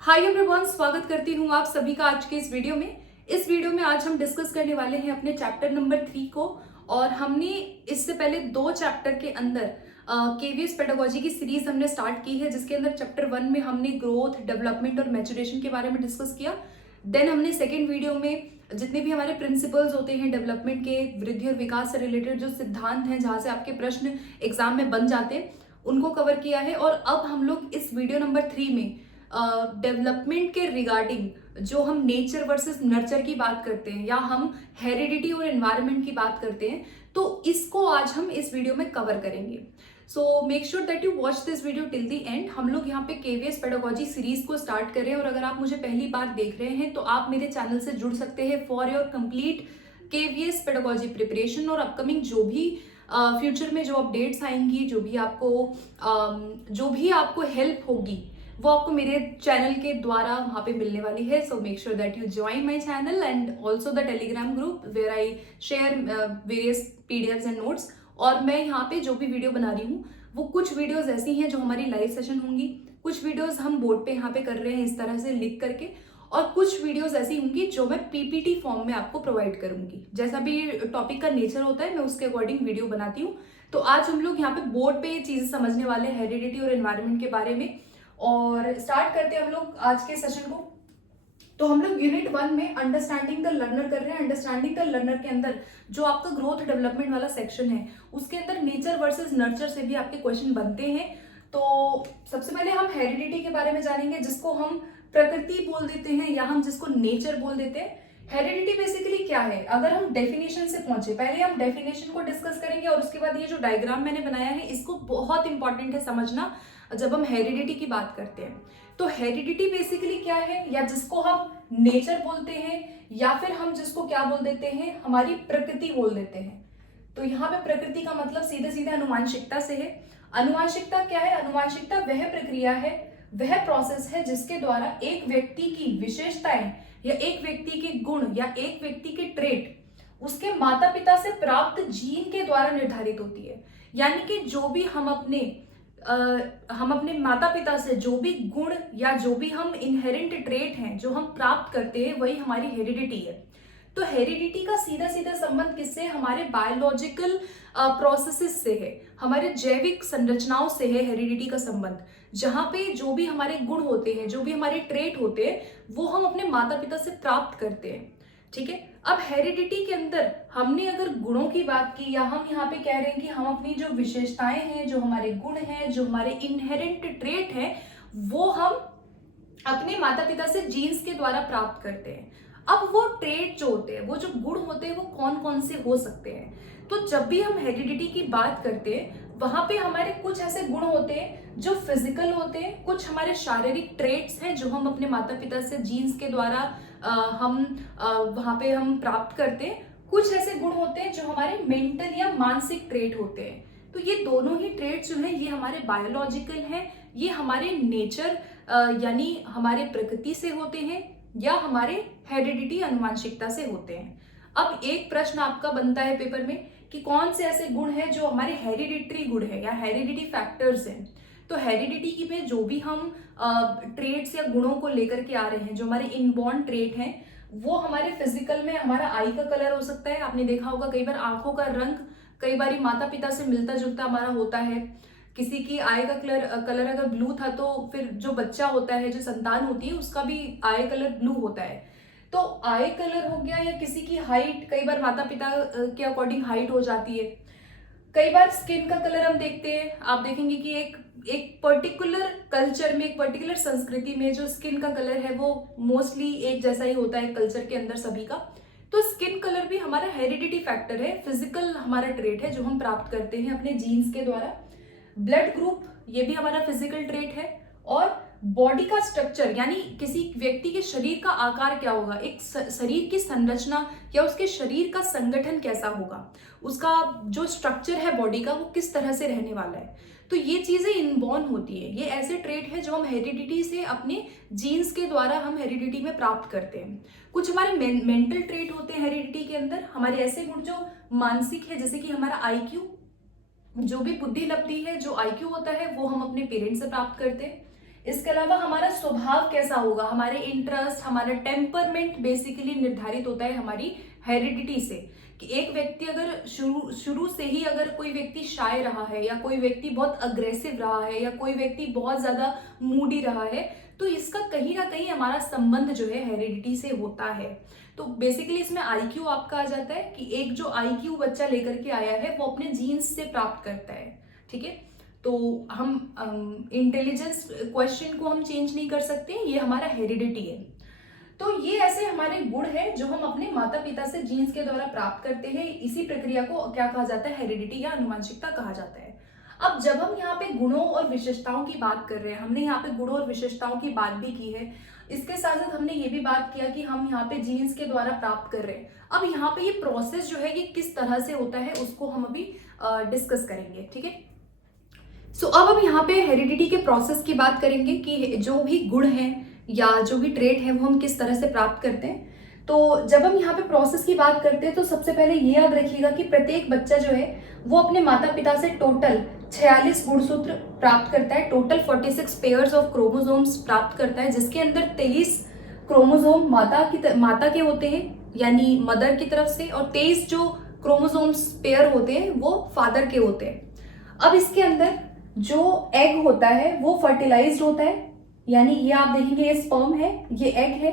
Hi everyone, स्वागत करती हूँ आप सभी का आज के इस वीडियो में। इस वीडियो में आज हम डिस्कस करने वाले हैं अपने चैप्टर नंबर 3 को। और हमने इससे पहले 2 चैप्टर के अंदर केवीएस पेडागोजी की सीरीज हमने स्टार्ट की है, जिसके अंदर चैप्टर 1 में हमने ग्रोथ, डेवलपमेंट और मैच्योरेशन के बारे में डिस्कस किया। देन हमने सेकेंड वीडियो में जितने भी हमारे प्रिंसिपल्स होते हैं डेवलपमेंट के, वृद्धि और विकास से रिलेटेड जो सिद्धांत हैं जहाँ से आपके प्रश्न एग्जाम में बन जाते हैं, उनको कवर किया है। और अब हम लोग इस वीडियो नंबर 3 में डेवलपमेंट के रिगार्डिंग जो हम नेचर वर्सेस नर्चर की बात करते हैं या हम हेरिडिटी और एनवायरनमेंट की बात करते हैं, तो इसको आज हम इस वीडियो में कवर करेंगे। सो make sure that you watch this video till the end. हम लोग यहाँ पे केवीएस पेडागोजी सीरीज को स्टार्ट कर रहे हैं और अगर आप मुझे पहली बार देख रहे हैं तो आप मेरे चैनल से जुड़ सकते हैं for your complete KVS pedagogy preparation. और अपकमिंग जो भी फ्यूचर में जो अपडेट्स आएंगी, जो भी आपको हेल्प होगी, वो आपको मेरे चैनल के द्वारा वहां पे मिलने वाली है। So make sure that you join my channel and also the telegram group where I share various PDFs and notes. और मैं यहाँ पे जो भी वीडियो बना रही हूँ वो कुछ वीडियोस ऐसी हैं जो हमारी लाइव सेशन होंगी, कुछ वीडियोस हम बोर्ड पे यहाँ पे कर रहे हैं इस तरह से लिख करके, और कुछ वीडियोस ऐसी होंगी जो मैं पीपीटी फॉर्म में आपको प्रोवाइड करूंगी। जैसा भी टॉपिक का नेचर होता है मैं उसके अकॉर्डिंग वीडियो बनाती हूँ। तो आज हम लोग यहाँ पे बोर्ड पे ये चीजें समझने वाले हैं हेरिडिटी और एनवायरनमेंट के बारे में। और स्टार्ट करते हैं हम लोग आज के सेशन को। तो हम लोग यूनिट 1 में अंडरस्टैंडिंग द लर्नर कर रहे हैं। अंडरस्टैंडिंग द लर्नर के अंदर जो आपका ग्रोथ डेवलपमेंट वाला सेक्शन है उसके अंदर नेचर वर्सेस नर्चर से भी आपके क्वेश्चन बनते हैं। तो सबसे पहले हम हेरिडिटी के बारे में जानेंगे, जिसको हम प्रकृति बोल देते हैं या हम जिसको नेचर बोल देते हैं। हेरिडिटी बेसिकली क्या है, अगर हम डेफिनेशन से पहुंचे, पहले हम डेफिनेशन को डिस्कस करेंगे और उसके बाद ये जो डायग्राम मैंने बनाया है इसको बहुत इंपॉर्टेंट है समझना जब हम हेरिडिटी की बात करते हैं। तो हेरिडिटी बेसिकली क्या है, या जिसको हम नेचर बोलते हैं या फिर हम जिसको क्या बोल देते हैं, हमारी प्रकृति बोल देते हैं। तो यहाँ पे प्रकृति का मतलब सीधे सीधे अनुवांशिकता से है। अनुवांशिकता क्या है? अनुवांशिकता वह प्रक्रिया है, वह प्रोसेस है जिसके द्वारा एक व्यक्ति की विशेषताएं या एक व्यक्ति के गुण या एक व्यक्ति के ट्रेट उसके माता पिता से प्राप्त जीन के द्वारा निर्धारित होती है। यानी कि जो भी हम अपने माता पिता से जो भी गुण या जो भी हम इनहेरेंट ट्रेट हैं जो हम प्राप्त करते हैं वही हमारी हेरिडिटी है। तो हेरिडिटी का सीधा सीधा संबंध किससे? हमारे बायोलॉजिकल प्रोसेसेस से है, हमारे जैविक संरचनाओं से है हेरिडिटी का संबंध। जहां पे जो भी हमारे गुण होते हैं, जो भी हमारे ट्रेट होते हैं, वो हम अपने माता पिता से प्राप्त करते हैं। ठीक है। अब हेरिडिटी के अंदर हमने अगर गुणों की बात की, या हम यहाँ पे कह रहे हैं कि हम अपनी जो विशेषताएं हैं, जो हमारे गुण हैं, जो हमारे इनहेरेंट ट्रेट हैं, वो हम अपने माता पिता से जीन्स के द्वारा प्राप्त करते हैं। अब वो ट्रेट जो होते हैं, वो जो गुण होते हैं, वो कौन कौन से हो सकते हैं? तो जब भी हम हेरिडिटी की बात करते हैं वहां पे हमारे कुछ ऐसे गुण होते हैं जो फिजिकल होते हैं, कुछ हमारे शारीरिक ट्रेट्स हैं जो हम अपने माता पिता से जीन्स के द्वारा वहां पे हम प्राप्त करते हैं। कुछ ऐसे गुण होते हैं जो हमारे मेंटल या मानसिक ट्रेट होते हैं। तो ये दोनों ही ट्रेट्स जो हैं ये हमारे बायोलॉजिकल हैं, ये हमारे नेचर यानी हमारे प्रकृति से होते हैं या हमारे हेरिडिटी अनुवांशिकता से होते हैं। अब एक प्रश्न आपका बनता है पेपर में कि कौन से ऐसे गुण हैं जो हमारे हेरिडिटरी गुण है या हेरिडिटी फैक्टर्स हैं। तो हेरिडिटी में जो भी हम ट्रेट्स या गुणों को लेकर के आ रहे हैं, जो हमारे इनबॉर्न ट्रेट हैं, वो हमारे फिजिकल में हमारा आई का कलर हो सकता है। आपने देखा होगा कई बार आंखों का रंग कई बार माता पिता से मिलता जुलता हमारा होता है। किसी की आई का कलर अगर ब्लू था तो फिर जो बच्चा होता है, जो संतान होती है, उसका भी आई कलर ब्लू होता है। तो आई कलर हो गया, या किसी की हाइट, कई बार माता पिता के अकॉर्डिंग हाइट हो जाती है। कई बार स्किन का कलर हम देखते हैं, आप देखेंगे कि एक पर्टिकुलर कल्चर में, एक पर्टिकुलर संस्कृति में जो स्किन का कलर है वो मोस्टली एक जैसा ही होता है कल्चर के अंदर सभी का। तो स्किन कलर भी हमारा हेरिडिटी फैक्टर है, फिजिकल हमारा ट्रेट है जो हम प्राप्त करते हैं अपने जीन्स के द्वारा। ब्लड ग्रुप ये भी हमारा फिजिकल ट्रेट है। और बॉडी का स्ट्रक्चर यानी किसी व्यक्ति के शरीर का आकार क्या होगा, एक शरीर की संरचना या उसके शरीर का संगठन कैसा होगा, उसका जो स्ट्रक्चर है बॉडी का वो किस तरह से रहने वाला है। तो ये चीजें इनबॉर्न होती है, ये ऐसे ट्रेट है जो हम हेरिडिटी से अपने जीन्स के द्वारा हम हेरिडिटी में प्राप्त करते हैं। कुछ हमारे मेंटल ट्रेट होते हैं हेरिडिटी के अंदर, हमारे ऐसे गुण जो मानसिक है, जैसे कि हमारा आईक्यू, जो भी बुद्धि लब्धि है, जो आईक्यू होता है वो हम अपने पेरेंट्स से प्राप्त करते हैं। इसके अलावा हमारा स्वभाव कैसा होगा, हमारे इंटरेस्ट, हमारा टेम्परमेंट बेसिकली निर्धारित होता है हमारी हेरिडिटी से। कि एक व्यक्ति अगर शुरू से ही अगर कोई व्यक्ति शाय रहा है, या कोई व्यक्ति बहुत अग्रेसिव रहा है, या कोई व्यक्ति बहुत ज्यादा मूडी रहा है, तो इसका कहीं ना कहीं हमारा संबंध जो है हेरिडिटी से होता है। तो बेसिकली इसमें आईक्यू आपका आ जाता है कि एक जो आईक्यू बच्चा लेकर के आया है वो अपने जीन्स से प्राप्त करता है। ठीक है, तो हम इंटेलिजेंस क्वेश्चन को हम चेंज नहीं कर सकते, ये हमारा हेरिडिटी है। तो ये ऐसे हमारे गुण है जो हम अपने माता पिता से जीन्स के द्वारा प्राप्त करते हैं। इसी प्रक्रिया को क्या कहा जाता है, हेरिडिटी या आनुवंशिकता कहा जाता है। अब जब हम यहाँ पे गुणों और विशेषताओं की बात कर रहे हैं, हमने यहाँ पे गुणों और विशेषताओं की बात भी की है, इसके साथ साथ हमने ये भी बात किया कि हम यहाँ पे जीन्स के द्वारा प्राप्त कर रहे हैं। अब यहाँ पे ये प्रोसेस जो है ये किस तरह से होता है उसको हम अभी डिस्कस करेंगे। ठीक है, सो अब हम यहाँ पे हेरिडिटी के प्रोसेस की बात करेंगे कि जो भी गुण हैं या जो भी ट्रेट है वो हम किस तरह से प्राप्त करते हैं। तो जब हम यहाँ पे प्रोसेस की बात करते हैं तो सबसे पहले ये याद रखिएगा कि प्रत्येक बच्चा जो है वो अपने माता पिता से टोटल 46 गुणसूत्र प्राप्त करता है, टोटल 46 पेयर्स ऑफ क्रोमोसोम्स प्राप्त करता है, जिसके अंदर 23 क्रोमोसोम माता के होते हैं यानी मदर की तरफ से, और 23 जो क्रोमोसोम्स पेयर होते हैं वो फादर के होते हैं। अब इसके अंदर जो एग होता है वो फर्टिलाइज्ड होता है, यानी ये आप देखेंगे ये स्पर्म है, ये एग है।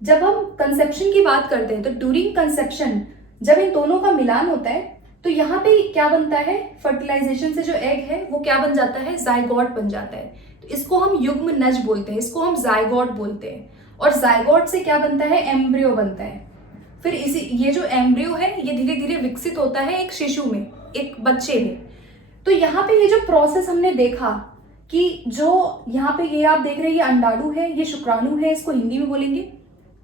जब हम कंसेप्शन की बात करते हैं तो ड्यूरिंग कंसेप्शन जब इन दोनों का मिलान होता है तो यहाँ पे क्या बनता है, फर्टिलाइजेशन से जो एग है वो क्या बन जाता है, जायगोट बन जाता है। तो इसको हम युग्म नज बोलते हैं, इसको हम जायगोट बोलते हैं, और जायगोट से क्या बनता है, एम्ब्रियो बनता है। फिर ये जो एम्ब्रियो है ये धीरे धीरे विकसित होता है एक शिशु में, एक बच्चे में। तो यहाँ पे ये जो प्रोसेस हमने देखा कि जो यहाँ पे ये आप देख रहे हैं ये अंडाणु है, ये शुक्राणु है, इसको हिंदी में बोलेंगे।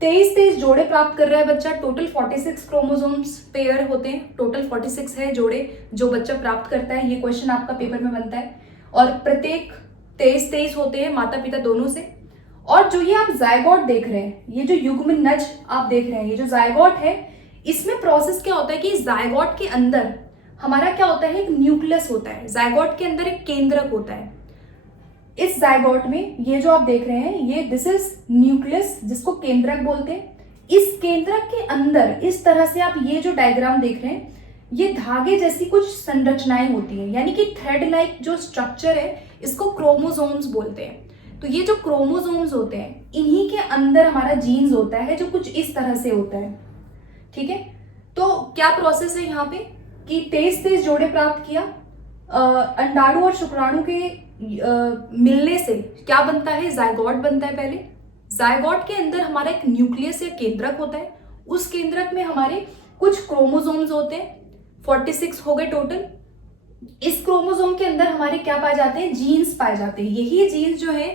23 जोड़े प्राप्त कर रहा है बच्चा, टोटल 46 क्रोमोसोम्स पेयर होते हैं, टोटल 46 है जोड़े जो बच्चा प्राप्त करता है। ये क्वेश्चन आपका पेपर में बनता है, और प्रत्येक 23 होते हैं माता पिता दोनों से। और जो ये आप जायगोट देख रहे हैं, ये जो युग्म नज आप देख रहे हैं, ये जो जायगोट है, इसमें प्रोसेस क्या होता है कि जायगोट के अंदर हमारा क्या होता है, एक न्यूक्लियस होता है, जायगोट के अंदर एक केंद्रक होता है। इस जायगोट में ये जो आप देख रहे हैं ये दिस इज न्यूक्लियस, जिसको केंद्रक बोलते हैं। इस केंद्रक के अंदर इस तरह से आप ये जो डायग्राम देख रहे हैं, ये धागे जैसी कुछ संरचनाएं होती हैं, यानी कि थ्रेड लाइक जो स्ट्रक्चर है इसको क्रोमोसोम्स बोलते हैं। तो ये जो क्रोमोसोम्स होते हैं इन्हीं के अंदर हमारा जीन्स होता है जो कुछ इस तरह से होता है। ठीक है, तो क्या प्रोसेस है यहाँ पे कि 23 जोड़े प्राप्त किया, अंडाणु और शुक्राणु के मिलने से क्या बनता है, जायगोट बनता है। पहले जायगोट के अंदर हमारा एक न्यूक्लियस या केंद्रक होता है, उस केंद्रक में हमारे कुछ क्रोमोसोम्स होते हैं, 46 हो गए टोटल। इस क्रोमोसोम के अंदर हमारे क्या पाए जाते हैं, जीन्स पाए जाते हैं। यही जीन्स जो है,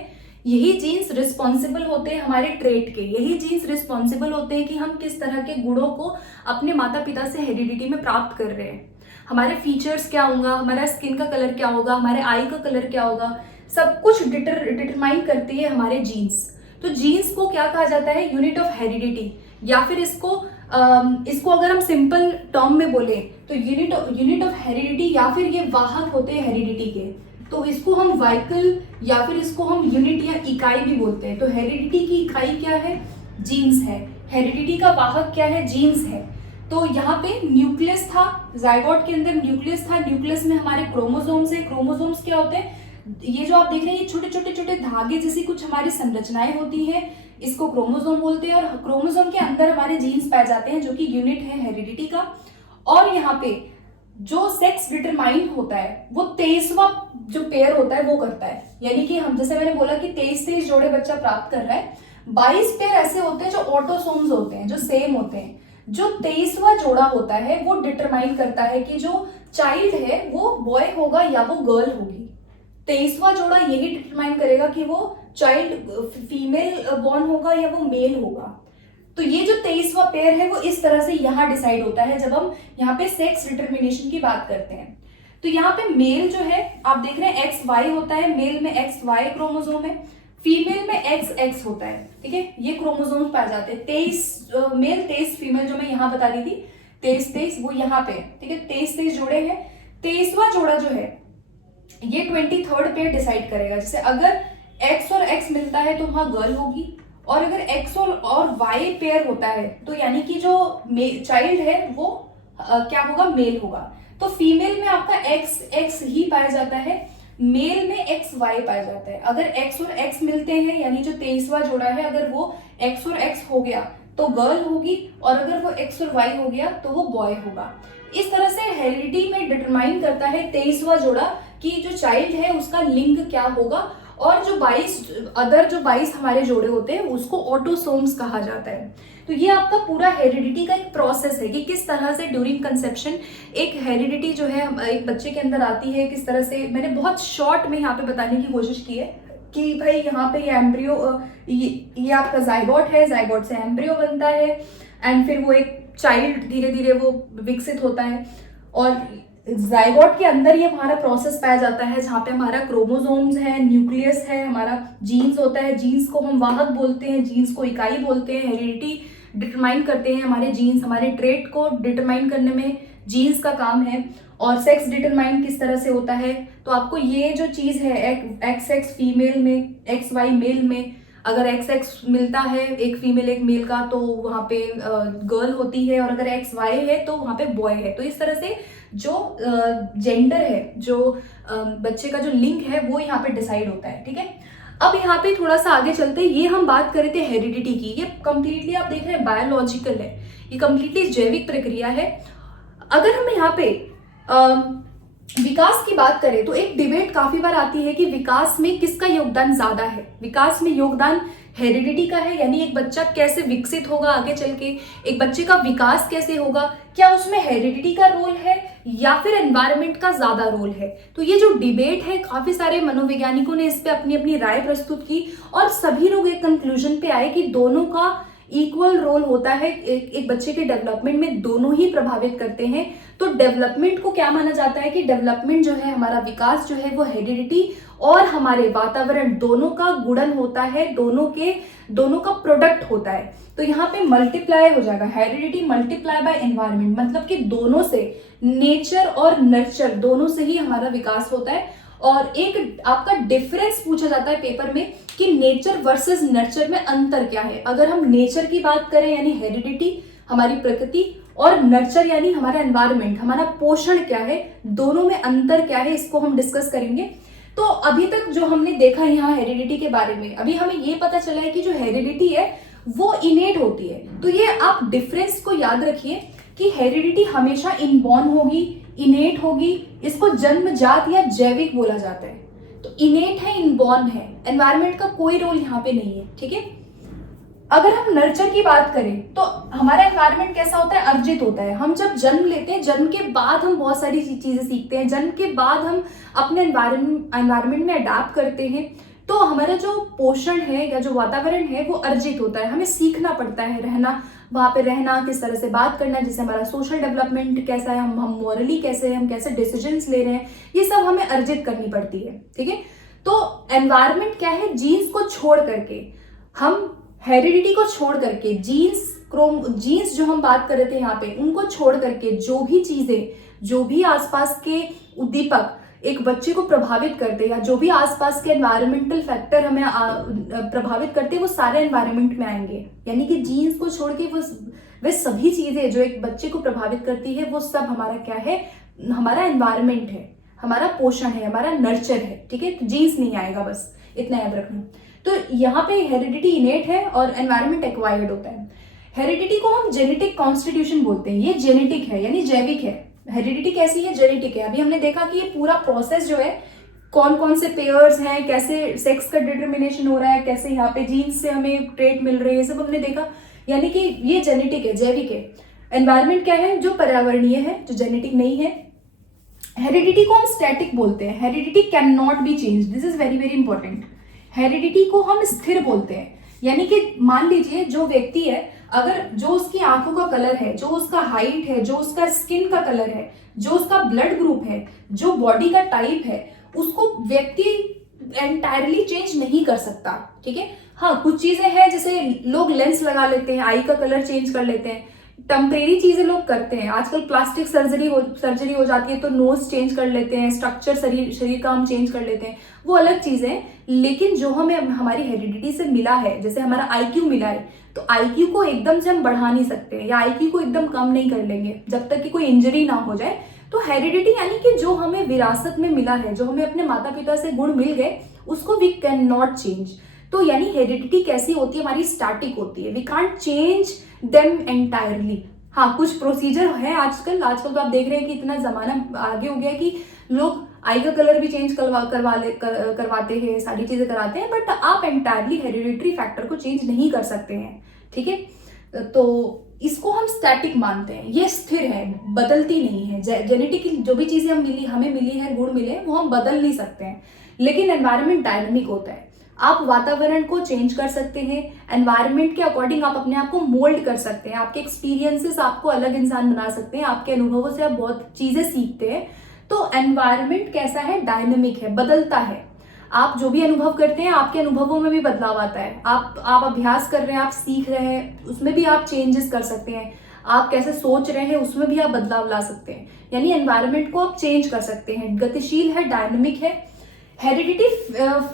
यही जीन्स रिस्पॉन्सिबल होते हैं हमारे ट्रेट के, यही जीन्स रिस्पॉन्सिबल होते हैं कि हम किस तरह के गुणों को अपने माता पिता से हेरिडिटी में प्राप्त कर रहे हैं। हमारे फीचर्स क्या होगा, हमारा स्किन का कलर क्या होगा, हमारे आई का कलर क्या होगा, सब कुछ डिटरमाइन करती है हमारे जीन्स। तो जीन्स को क्या कहा जाता है, यूनिट ऑफ हेरिडिटी, या फिर इसको अगर हम सिंपल टर्म में बोले तो यूनिट ऑफ हेरिडिटी, या फिर ये वाहक होते हैं हेरिडिटी के, तो इसको हम व्हीकल या फिर इसको हम यूनिट या इकाई भी बोलते हैं। तो हेरिडिटी की इकाई क्या है, जीन्स है, हेरिडिटी का वाहक क्या है, जीन्स है। तो यहाँ पे न्यूक्लियस था, जायगोट के अंदर न्यूक्लियस था, न्यूक्लियस में हमारे क्रोमोसोम्स है। क्रोमोसोम्स क्या होते हैं, ये जो आप देख रहे हैं ये छोटे छोटे छोटे धागे जैसी कुछ हमारी संरचनाएं होती हैं, इसको क्रोमोसोम बोलते हैं। और क्रोमोसोम के अंदर हमारे जीन्स पाए जाते हैं जो कि यूनिट है हेरिडिटी का। और यहाँ पे जो सेक्स डिटरमाइंड होता है वो 23वां जो पेयर होता है वो करता है, यानी कि हम जैसे मैंने बोला कि 23 जोड़े बच्चा प्राप्त कर रहा है, 22 पेयर ऐसे होते हैं जो ऑटोसोम्स होते हैं, जो सेम होते हैं। जो 23वां जोड़ा होता है वो डिटरमाइन करता है कि जो चाइल्ड है वो बॉय होगा या वो गर्ल होगी। 23वां जोड़ा यही डिटरमाइन करेगा कि वो चाइल्ड फीमेल बॉर्न होगा या वो मेल होगा। तो ये जो 23वां पेयर है वो इस तरह से यहाँ डिसाइड होता है जब हम यहाँ पे सेक्स डिटर्मिनेशन की बात करते हैं। तो यहाँ पे मेल जो है आप देख रहे हैं XY होता है, मेल में XY क्रोमोसोम है, फीमेल में XX होता है। ठीक है, ये क्रोमोसोम पाए जाते हैं, 23 मेल 23 फीमेल जो मैं यहाँ बता रही थी, 23 वो यहाँ पे। ठीक है, 23 जोड़े हैं। 23वां जोड़ा जो है ये 23rd पेयर डिसाइड करेगा। जैसे अगर X और एक्स मिलता है तो वहाँ गर्ल होगी, और अगर एक्स और वाई पेयर होता है तो यानी कि जो चाइल्ड है वो क्या होगा, मेल होगा। तो फीमेल में आपका एक्स एक्स ही पाया जाता है, मेल में एक्स वाई पाया जाता है। अगर एक्स और एक्स मिलते हैं यानी जो 23वां जोड़ा है, अगर वो एक्स और एक्स हो गया तो गर्ल होगी, और अगर वो एक्स और वाई हो गया तो वो बॉय होगा। इस तरह से हेरिडिटी में डिटरमाइन करता है 23वां जोड़ा कि जो चाइल्ड है उसका लिंग क्या होगा, और जो 22 हमारे जोड़े होते हैं उसको ऑटोसोम्स कहा जाता है। तो ये आपका पूरा हेरिडिटी का एक प्रोसेस है कि किस तरह से ड्यूरिंग कंसेप्शन एक हेरिडिटी जो है एक बच्चे के अंदर आती है, किस तरह से। मैंने बहुत शॉर्ट में यहाँ पे बताने की कोशिश की है कि भाई यहाँ पे ये एम्ब्रियो, ये आपका जाइगोट है, जाइगोट से एम्ब्रियो बनता है, एंड फिर वो एक चाइल्ड धीरे धीरे वो विकसित होता है, और जाइगोट के अंदर ये हमारा प्रोसेस पाया जाता है जहाँ पे हमारा क्रोमोसोम्स है, न्यूक्लियस है, हमारा जीन्स होता है। जीन्स को हम वाहक बोलते हैं, जीन्स को इकाई बोलते हैं। हेरिडिटी डिटरमाइन करते हैं हमारे जीन्स, हमारे ट्रेट को डिटरमाइन करने में जीन्स का काम है। और सेक्स डिटरमाइन किस तरह से होता है, तो आपको ये जो चीज़ है एक्स एक्स फीमेल में, एक्स वाई मेल में, अगर एक्स एक्स मिलता है एक फीमेल एक मेल का तो वहाँ पे गर्ल होती है, और अगर एक्स वाई है तो वहाँ पे बॉय है। तो इस तरह से जो जेंडर है, जो बच्चे का जो लिंग है वो यहाँ पे डिसाइड होता है। ठीक है, अब यहाँ पे थोड़ा सा आगे चलते हैं। ये हम बात कर रहे थे हेरिडिटी की, ये कंप्लीटली आप देख रहे हैं बायोलॉजिकल है, ये कंप्लीटली जैविक प्रक्रिया है। अगर हम यहाँ पे विकास की बात करें तो एक डिबेट काफी बार आती है कि विकास में किसका योगदान ज्यादा है। विकास में योगदान हेरिडिटी का है, यानी एक बच्चा कैसे विकसित होगा आगे चल के, एक बच्चे का विकास कैसे होगा, क्या उसमें हेरिडिटी का रोल है या फिर एनवायरनमेंट का ज्यादा रोल है। तो ये जो डिबेट है, काफी सारे मनोवैज्ञानिकों ने इस पे अपनी अपनी राय प्रस्तुत की, और सभी लोग एक कंक्लूजन पे आए कि दोनों का इक्वल रोल होता है एक बच्चे के डेवलपमेंट में, दोनों ही प्रभावित करते हैं। तो डेवलपमेंट को क्या माना जाता है कि डेवलपमेंट जो है, हमारा विकास जो है वो हेरिडिटी और हमारे वातावरण दोनों का गुणन होता है, दोनों का प्रोडक्ट होता है। तो यहाँ पे मल्टीप्लाई हो जाएगा, हेरिडिटी मल्टीप्लाई बाय एनवायरनमेंट, मतलब कि दोनों से, नेचर और नर्चर दोनों से ही हमारा विकास होता है। और एक आपका डिफरेंस पूछा जाता है पेपर में कि नेचर वर्सेस नर्चर में अंतर क्या है। अगर हम नेचर की बात करें यानी हेरिडिटी हमारी प्रकृति, और नर्चर यानी हमारा एनवायरनमेंट, हमारा पोषण क्या है, दोनों में अंतर क्या है, इसको हम डिस्कस करेंगे। तो अभी तक जो हमने देखा यहाँ हेरिडिटी के बारे में, अभी हमें ये पता चला है कि जो हेरिडिटी है वो इनेट होती है। तो ये आप डिफरेंस को याद रखिए कि हेरिडिटी हमेशा इनबॉर्न होगी, इनेट होगी, इसको जन्मजात या जैविक बोला जाता है। तो इनेट है, इनबॉर्न है, एनवायरनमेंट का कोई रोल यहाँ पे नहीं है। ठीक है, अगर हम नर्चर की बात करें तो हमारा एनवायरनमेंट कैसा होता है, अर्जित होता है। हम जब जन्म लेते हैं, जन्म के बाद हम बहुत सारी चीजें सीखते हैं, जन्म के बाद हम अपने एनवायरनमेंट में अडाप्ट करते हैं। तो हमारा जो पोषण है या जो वातावरण है वो अर्जित होता है, हमें सीखना पड़ता है रहना, वहां पे रहना, किस तरह से बात करना, जैसे हमारा सोशल डेवलपमेंट कैसा है, हम मॉरली कैसे हैं, हम कैसे डिसीजंस ले रहे हैं, ये सब हमें अर्जित करनी पड़ती है। ठीक है, तो एनवायरनमेंट क्या है, जीन्स को छोड़ करके, हम हेरिडिटी को छोड़ करके, जीन्स जो हम बात कर रहे थे यहाँ पे, उनको छोड़ करके जो भी चीजें, जो भी आसपास के उद्दीपक एक बच्चे को प्रभावित करते हैं, या जो भी आसपास के एनवायरमेंटल फैक्टर हमें प्रभावित करते हैं, वो सारे एनवायरमेंट में आएंगे। यानी कि जीन्स को छोड़ के वे सभी चीजें जो एक बच्चे को प्रभावित करती है, वो सब हमारा क्या है, हमारा एनवायरमेंट है, हमारा पोषण है, हमारा नर्चर है। ठीक है, तो जीन्स नहीं आएगा, बस इतना याद रखना। तो यहाँ पे हेरिडिटी इनेट है और एनवायरनमेंट एक्वायर्ड होता है। हेरिडिटी को हम जेनेटिक कॉन्स्टिट्यूशन बोलते हैं, ये जेनेटिक है यानी जैविक है। हेरिडिटी कैसी है, जेनेटिक है। अभी हमने देखा कि ये पूरा प्रोसेस जो है, कौन कौन से पेयर्स हैं, कैसे सेक्स का डिटर्मिनेशन हो रहा है, कैसे यहाँ पे जीन्स से हमें ट्रेट मिल रहे हैं, सब हमने देखा। यानी कि ये जेनेटिक है, जैविक है। एनवायरनमेंट क्या है, जो पर्यावरणीय है, जो जेनेटिक नहीं है। हेरिडिटी को हम स्टैटिक बोलते हैं, heredity can not be change, this is very very important. Heredity को हम स्थिर बोलते हैं, यानी कि मान लीजिए जो व्यक्ति है, अगर जो उसकी आंखों का कलर है, जो उसका हाइट है, जो उसका स्किन का कलर है, जो उसका ब्लड ग्रुप है, जो बॉडी का टाइप है, उसको व्यक्ति एंटायरली चेंज नहीं कर सकता। ठीक है, हाँ कुछ चीजें हैं, जैसे लोग लेंस लगा लेते हैं, आई का कलर चेंज कर लेते हैं, टेम्परेरी चीजें लोग करते हैं, आजकल प्लास्टिक सर्जरी हो जाती है तो नोज चेंज कर लेते हैं, स्ट्रक्चर शरीर का हम चेंज कर लेते हैं, वो अलग चीजें हैं। लेकिन जो हमें हमारी हेरिडिटी से मिला है, जैसे हमारा आईक्यू मिला है, तो आईक्यू को एकदम से हम बढ़ा नहीं सकते या आईक्यू को एकदम कम नहीं कर लेंगे जब तक कि कोई इंजरी ना हो जाए। तो हेरिडिटी यानी कि जो हमें विरासत में मिला है, जो हमें अपने माता पिता से गुण मिल गए, उसको वी कैन नॉट चेंज। तो यानी हेरिडिटी कैसी होती है, हमारी स्टैटिक होती है, we can't change them entirely. हाँ, कुछ प्रोसीजर है आजकल तो आप देख रहे हैं कि इतना जमाना आगे हो गया है कि लोग आई का कलर भी चेंज करवाते हैं, सारी चीजें कराते हैं, बट आप एंटायरली हेरिडिटरी फैक्टर को चेंज नहीं कर सकते हैं, ठीक है। तो इसको हम स्टैटिक मानते हैं, ये स्थिर है, बदलती नहीं है। जेनेटिक जो भी चीजें हमें मिली है, गुण मिले, वो हम बदल नहीं सकते हैं। लेकिन एनवायरनमेंट डायनामिक होता है, आप वातावरण को चेंज कर सकते हैं, एनवायरनमेंट के अकॉर्डिंग आप अपने आप को मोल्ड कर सकते हैं, आपके एक्सपीरियंसेस आपको अलग इंसान बना सकते हैं, आपके अनुभवों से आप बहुत चीजें सीखते हैं। तो एनवायरनमेंट कैसा है, डायनामिक है, बदलता है। आप जो भी अनुभव करते हैं, आपके अनुभवों में भी बदलाव आता है। आप अभ्यास कर रहे हैं, आप सीख रहे हैं, उसमें भी आप चेंजेस कर सकते हैं। आप कैसे सोच रहे हैं, उसमें भी आप बदलाव ला सकते हैं। यानी एनवायरनमेंट को आप चेंज कर सकते हैं, गतिशील है, डायनामिक है। Heredity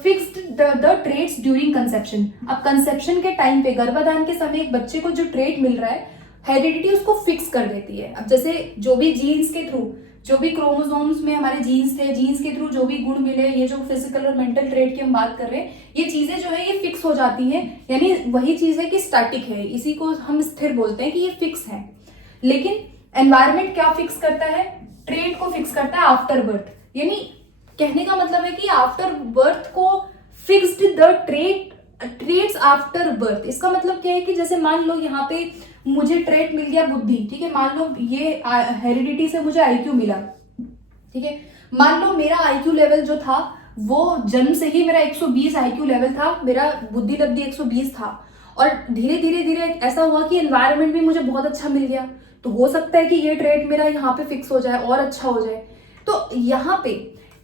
fixed the traits during conception. अब कंसेप्शन के टाइम पे, गर्भाधान के समय एक बच्चे को जो ट्रेट मिल रहा है, हेरिडिटी उसको फिक्स कर देती है। अब जैसे जो भी जीन्स के थ्रू, जो भी क्रोमोसोम्स में हमारे जीन्स थे, जीन्स के थ्रू जो भी गुण मिले, ये जो फिजिकल और मेंटल ट्रेट की हम बात कर रहे हैं, ये चीजें जो है ये फिक्स हो जाती हैं। यानी वही चीज है कि स्टैटिक है, इसी को हम स्थिर बोलते हैं कि ये फिक्स है। लेकिन एनवायरनमेंट क्या फिक्स करता है, ट्रेट को फिक्स करता है आफ्टर बर्थ। यानी कहने का मतलब है कि आफ्टर बर्थ को fixed the traits after birth. इसका मतलब क्या है कि जैसे मान लो यहाँ पे मुझे ट्रेट मिल गया बुद्धि, ठीक है, मान लो ये हेरिडिटी से मुझे आईक्यू मिला, ठीक है, मान लो मेरा आईक्यू लेवल जो था वो जन्म से ही मेरा 120 आईक्यू लेवल था, मेरा बुद्धि लब्धि 120 था, और धीरे धीरे ऐसा हुआ कि एनवायरनमेंट भी मुझे बहुत अच्छा मिल गया, तो हो सकता है कि ये ट्रेट मेरा यहाँ पे फिक्स हो जाए और अच्छा हो जाए। तो यहाँ पे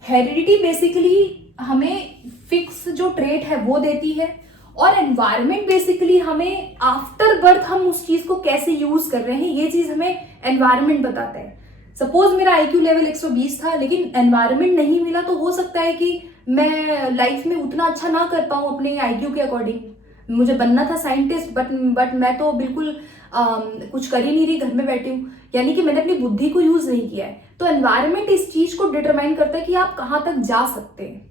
हेरिडिटी बेसिकली हमें फिक्स जो ट्रेट है वो देती है, और एनवायरनमेंट बेसिकली हमें आफ्टर बर्थ हम उस चीज को कैसे यूज कर रहे हैं, ये चीज हमें एनवायरनमेंट बताता है। सपोज मेरा आईक्यू लेवल 120 था, लेकिन एनवायरनमेंट नहीं मिला, तो हो सकता है कि मैं लाइफ में उतना अच्छा ना कर पाऊँ अपने आईक्यू के अकॉर्डिंग। मुझे बनना था साइंटिस्ट, बट मैं तो बिल्कुल कुछ कर ही नहीं रही, घर में बैठी हूँ, यानी कि मैंने अपनी बुद्धि को यूज नहीं किया है। तो एनवायरनमेंट इस चीज को डिटरमाइन करता है कि आप कहाँ तक जा सकते हैं,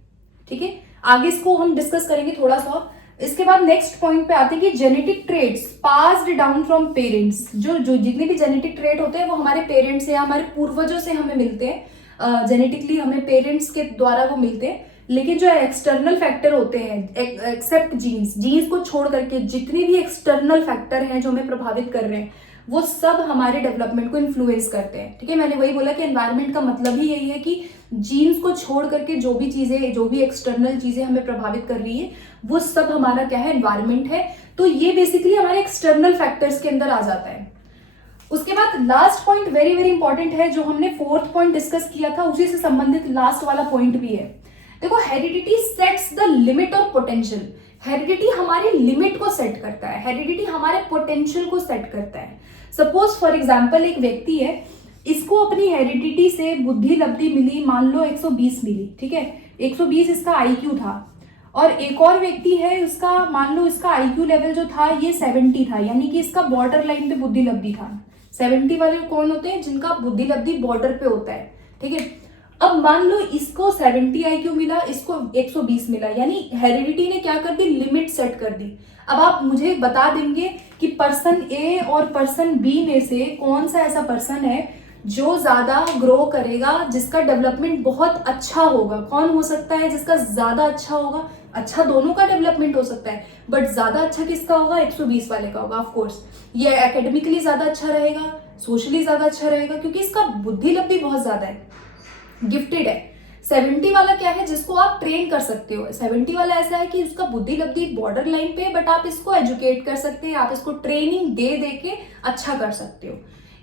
ठीक है। आगे इसको हम डिस्कस करेंगे थोड़ा सा। इसके बाद नेक्स्ट पॉइंट पे आते हैं कि genetic traits passed down from parents. जो जितने भी जेनेटिक ट्रेट होते हैं वो हमारे पेरेंट्स से या हमारे पूर्वजों से हमें मिलते हैं, जेनेटिकली हमें पेरेंट्स के द्वारा वो मिलते हैं। लेकिन जो एक्सटर्नल फैक्टर होते हैं, एक्सेप्ट जीन्स को छोड़ करके जितने भी एक्सटर्नल फैक्टर हैं जो हमें प्रभावित कर रहे हैं, वो सब हमारे डेवलपमेंट को इन्फ्लुएंस करते हैं, ठीक है। मैंने वही बोला कि एनवायरनमेंट का मतलब ही यही है कि जीन्स को छोड़ करके जो भी एक्सटर्नल चीजें हमें प्रभावित कर रही है, वो सब हमारा क्या है, एनवायरनमेंट है। तो ये बेसिकली हमारे एक्सटर्नल फैक्टर्स के अंदर आ जाता है। उसके बाद last point very very important है, जो हमने फोर्थ पॉइंट डिस्कस किया था उसी से संबंधित लास्ट वाला पॉइंट भी है। देखो, हेरिडिटी सेट्स द लिमिट और पोटेंशियल। हेरिडिटी हमारी लिमिट को सेट करता है, हेरिडिटी हमारे पोटेंशियल को सेट करता है। सपोज फॉर एग्जाम्पल एक व्यक्ति है, इसको अपनी हेरिडिटी से बुद्धि लब्धि मिली, मान लो 120 मिली, ठीक है, 120 इसका आईक्यू था। और एक और व्यक्ति है, उसका मान लो इसका आईक्यू लेवल जो था ये 70 था, यानी कि इसका बॉर्डर लाइन पे बुद्धि लब्धि था। 70 वाले कौन होते हैं, जिनका बुद्धि लब्धि बॉर्डर पे होता है, ठीक है। अब मान लो इसको 70 आईक्यू मिला, इसको 120 मिला, यानी हेरिडिटी ने क्या कर दी, लिमिट सेट कर दी। अब आप मुझे बता देंगे कि पर्सन ए और पर्सन बी में से कौन सा ऐसा पर्सन है जो ज्यादा ग्रो करेगा, जिसका डेवलपमेंट बहुत अच्छा होगा। कौन हो सकता है जिसका ज्यादा अच्छा होगा? अच्छा दोनों का डेवलपमेंट हो सकता है, बट ज्यादा अच्छा किसका होगा, 120 वाले का होगा। ऑफ कोर्स ये एकेडमिकली ज्यादा अच्छा रहेगा, सोशली ज्यादा अच्छा रहेगा, क्योंकि इसका बुद्धि लब्धि बहुत ज्यादा है, गिफ्टेड है। 70 वाला क्या है, जिसको आप ट्रेन कर सकते हो। 70 वाला ऐसा है कि उसका बुद्धि लब्धि बॉर्डर लाइन पे, बट आप इसको एजुकेट कर सकते हैं, आप इसको ट्रेनिंग दे के अच्छा कर सकते हो।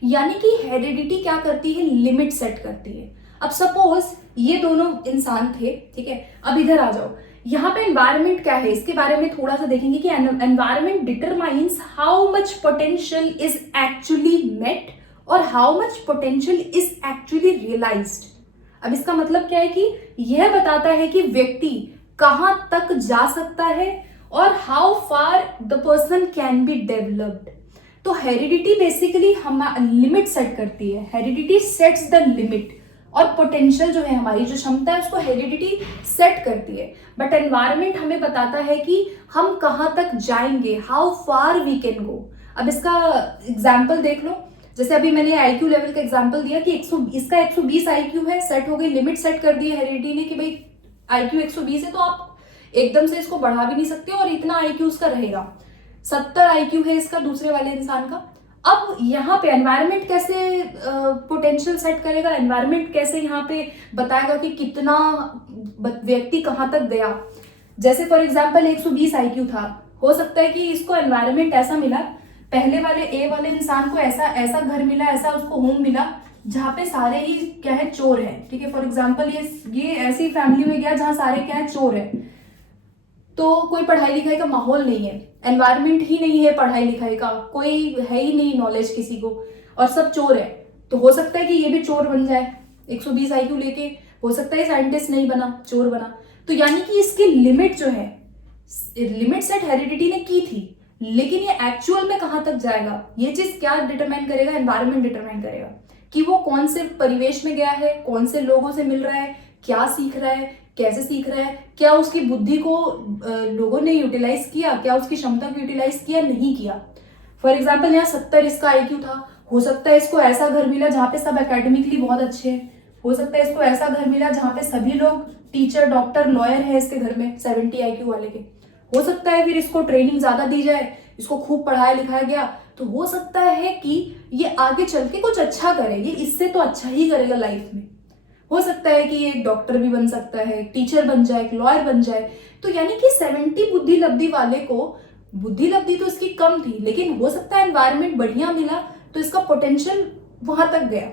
यानी कि हेरिडिटी क्या करती है, लिमिट सेट करती है। अब सपोज ये दोनों इंसान थे, ठीक है, अब इधर आ जाओ, यहाँ पे एनवायरमेंट क्या है इसके बारे में थोड़ा सा देखेंगे कि environment determines how much potential is actually met और how much potential is actually realised. अब इसका मतलब क्या है कि यह बताता है कि व्यक्ति कहां तक जा सकता है और how far the person can be developed. तो हेरिडिटी बेसिकली हम लिमिट सेट करती है, हेरिडिटी सेट्स द लिमिट, और पोटेंशियल जो है हमारी जो क्षमता है उसको हेरिडिटी सेट करती है। बट एनवायरमेंट हमें बताता है कि हम कहाँ तक जाएंगे, how far we can go. अब इसका एग्जाम्पल देख लो, जैसे अभी मैंने आईक्यू लेवल का एग्जाम्पल दिया कि इसका 120 आईक्यू है, सेट हो गई, लिमिट सेट कर दी है हेरिडिटी ने कि भाई आईक्यू 120 है तो आप एकदम से इसको बढ़ा भी नहीं सकते और इतना आईक्यू उसका रहेगा। 70 आईक्यू है इसका दूसरे वाले इंसान का। अब यहाँ पे एनवायरनमेंट कैसे पोटेंशियल सेट करेगा, एनवायरनमेंट कैसे यहाँ पे बताएगा कि कितना व्यक्ति कहाँ तक गया। जैसे फॉर एग्जांपल 120 आईक्यू था, हो सकता है कि इसको एनवायरनमेंट ऐसा मिला, पहले वाले ए वाले इंसान को ऐसा घर मिला, ऐसा उसको होम मिला जहाँ पे सारे ही क्या है, चोर है। ठीक है, फॉर एग्जाम्पल ये ऐसी फैमिली में गया जहाँ सारे क्या है, चोर है। तो कोई पढ़ाई लिखाई का माहौल नहीं है, एनवायरनमेंट ही नहीं है पढ़ाई लिखाई का, कोई है ही नहीं नॉलेज किसी को, और सब चोर है। तो हो सकता है कि ये भी चोर बन जाए, 120 आईक्यू लेके हो सकता है साइंटिस्ट नहीं बना, चोर बना। तो यानी कि इसकी लिमिट जो है, लिमिट सेट हेरिडिटी ने की थी, लेकिन ये एक्चुअल में कहां तक जाएगा, ये चीज क्या डिटरमाइन करेगा, एनवायरनमेंट डिटरमाइन करेगा कि वो कौन से परिवेश में गया है, कौन से लोगों से मिल रहा है, क्या सीख रहा है, कैसे सीख रहा है, क्या उसकी बुद्धि को लोगों ने यूटिलाइज किया, क्या उसकी क्षमता को यूटिलाइज किया, नहीं किया। फॉर एग्जाम्पल यहाँ 70 इसका आईक्यू था, हो सकता है इसको ऐसा घर मिला जहाँ पे सब एकेडमिकली बहुत अच्छे हैं, हो सकता है इसको ऐसा घर मिला जहाँ पे सभी लोग टीचर, डॉक्टर, लॉयर है इसके घर में 70 आईक्यू वाले के। हो सकता है फिर इसको ट्रेनिंग ज्यादा दी जाए, इसको खूब पढ़ाया लिखाया गया, तो हो सकता है कि ये आगे चल के कुछ अच्छा करे, ये इससे तो अच्छा ही करेगा लाइफ में। हो सकता है कि ये एक डॉक्टर भी बन सकता है, टीचर बन जाए, एक लॉयर बन जाए। तो यानी कि 70 बुद्धि लब्धि वाले को, बुद्धि लब्धि तो इसकी कम थी, लेकिन हो सकता है एनवायरनमेंट बढ़िया मिला तो इसका पोटेंशियल वहां तक गया।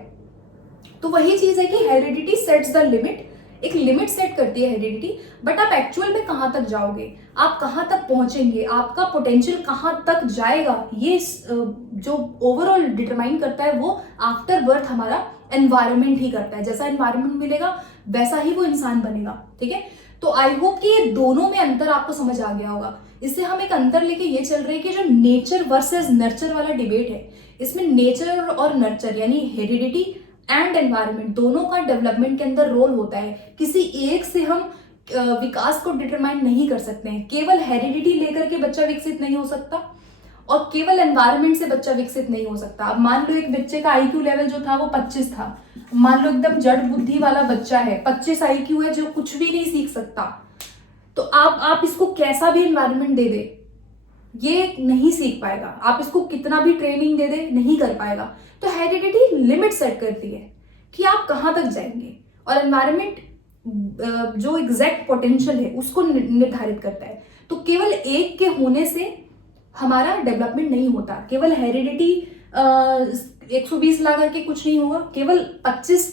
तो वही चीज है कि हेरिडिटी सेट्स द लिमिट, एक लिमिट सेट करती है हेरिडिटी, बट आप एक्चुअल में कहां तक जाओगे, आप कहां तक पहुंचेंगे, आपका पोटेंशियल कहां तक जाएगा, ये जो ओवरऑल डिटरमाइन करता है वो आफ्टर बर्थ हमारा एनवायरनमेंट ही करता है। जैसा एनवायरनमेंट मिलेगा वैसा ही वो इंसान बनेगा। ठीक है, तो आई होप कि ये दोनों में अंतर आपको समझ आ गया होगा। इससे हम एक अंतर लेके ये चल रहे हैं कि जो नेचर वर्सेस नर्चर वाला डिबेट है, इसमें नेचर और नर्चर यानी हेरिडिटी एंड एनवायरनमेंट दोनों का डेवलपमेंट के अंदर रोल होता है। किसी एक से हम विकास को डिटरमाइन नहीं कर सकते हैं। केवल हेरिडिटी लेकर के बच्चा विकसित नहीं हो सकता और केवल एनवायरनमेंट से बच्चा विकसित नहीं हो सकता। अब मान लो एक बच्चे का आईक्यू लेवल जो था वो 25 था, मान लो एकदम जड़ बुद्धि वाला बच्चा है, 25 आईक्यू है, जो कुछ भी नहीं सीख सकता, तो आप इसको कैसा भी एनवायरनमेंट दे दे ये नहीं सीख पाएगा, आप इसको कितना भी ट्रेनिंग दे दे नहीं कर पाएगा। तो हेरिडिटी लिमिट सेट करती है कि आप कहां तक जाएंगे, और एनवायरनमेंट जो एग्जैक्ट पोटेंशियल है उसको निर्धारित करता है। तो केवल एक के होने से हमारा डेवलपमेंट नहीं होता, केवल हेरिडिटी 120 ला करके कुछ नहीं होगा, केवल 25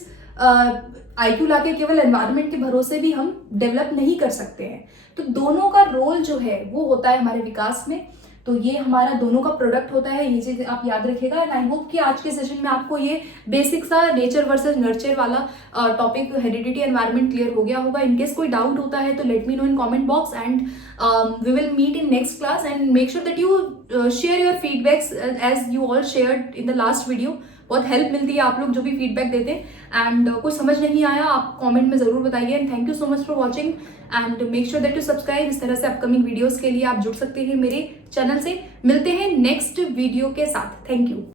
आईक्यू लाके केवल एनवायरनमेंट के भरोसे भी हम डेवलप नहीं कर सकते हैं। तो दोनों का रोल जो है वो होता है हमारे विकास में। तो ये हमारा दोनों का प्रोडक्ट होता है, ये चीज आप याद रखिएगा। एंड आई होप कि आज के सेशन में आपको ये बेसिक सा नेचर वर्सेस नर्चर वाला टॉपिक हेरिडिटी एनवायरनमेंट क्लियर हो गया होगा। इनकेस कोई डाउट होता है तो let me know in comment box and we will meet in next class and make sure that you share your feedbacks as you all shared in the last video. बहुत help मिलती है आप लोग जो भी फीडबैक देते हैं। And कुछ समझ नहीं आया आप कमेंट में जरूर बताइए। And thank you so much for watching and make sure that you subscribe. इस तरह से अपकमिंग वीडियोस के लिए आप जुड़ सकते हैं मेरे चैनल से। मिलते हैं नेक्स्ट वीडियो के साथ। Thank you.